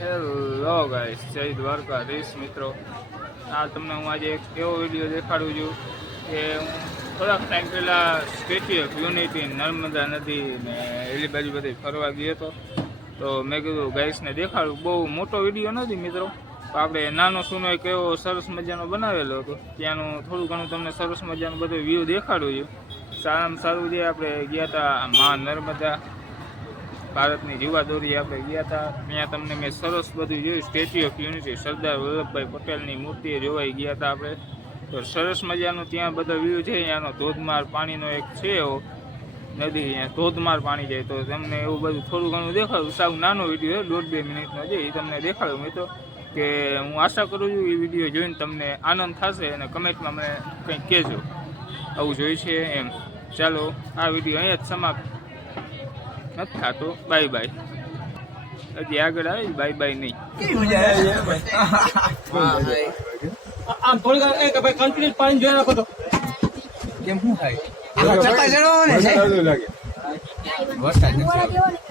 Hello guys, જય દ્વારકાધીશ મિત્રો. આ તમને હું આજે એક એવો વિડીયો દેખાડું છું કે હું થોડાક ટાઈમ પહેલાં સ્ટેચ્યુ ઓફ યુનિટી નર્મદા નદી ને એલી બાજુ બધી ફરવા ગયો હતો. તો મેં કીધું ગાઈસને દેખાડું. બહુ મોટો વિડીયો નથી મિત્રો, તો આપણે નાનો સૂનો એક એવો સરસ મજાનો બનાવેલો હતો. ત્યાંનું થોડું ઘણું તમને સરસ મજાનું બધું વ્યૂ દેખાડું છું. સારામાં સારું જે આપણે ગયા હતા મા નર્મદા ભારતની જીવાદોરી આપણે ગયા હતા. ત્યાં તમને મેં સરસ બધું જોયું. Statue of unity Sardar Vallabhbhai પટેલની મૂર્તિએ જોવાઈ ગયા હતા આપણે. તો સરસ મજાનું ત્યાં બધો વ્યૂ છે. ત્યાંનો ધોધમાર પાણીનો એક છે એવો નદી, ત્યાં ધોધમાર પાણી જાય. તો તમને એવું બધું થોડું ઘણું દેખાડું. સાવ નાનો વિડીયો, 1.5-2 મિનિટનો છે, એ તમને દેખાડું મિત્રો. કે હું આશા કરું છું એ વિડીયો જોઈને તમને આનંદ થશે અને કમેન્ટમાં મને કંઈક કહેજો આવું જોઈ છે એમ. ચાલો આ વિડીયો અહીંયા જ સમાપ્ત નથી થતો. Bye bye. હજી આગળ આવે બાય બાય નહીં. આમ થોડી વાર કે ભાઈ કન્ટિન્યુઅસ પાણી જોઈ રાખો તો કેમ શું થાય?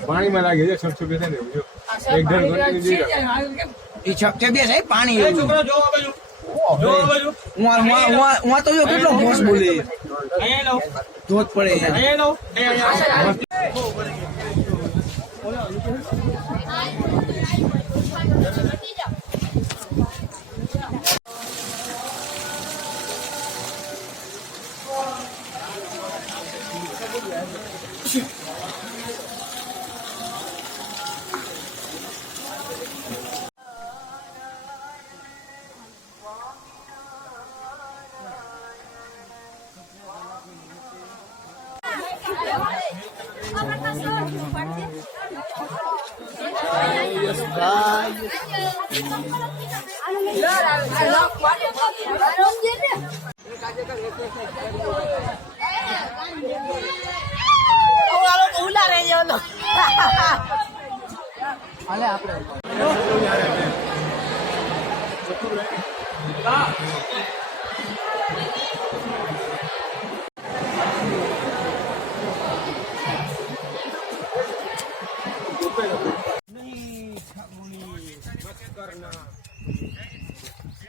પાણીમાં લાગે છે છપછપ છે ને જો એક ઢળ કન્ટિન્યુ જોઈ રાખો. ઈ છપછપ બે છે પાણી. એ છોકરા જો આ બાજુ, જો આ બાજુ. હું તો જો કેટલો મોસ બોલે અહીંયા લો, ધોધ પડે અહીંયા લો, અહીંયા.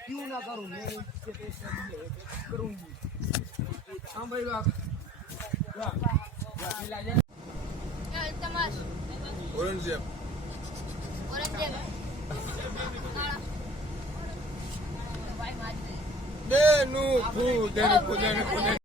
क्यों ना करूं मैं इसके पैसे करूंगी। हाँ भाई ઓરેન્જ છે બે નું ફૂ દેને પૂજે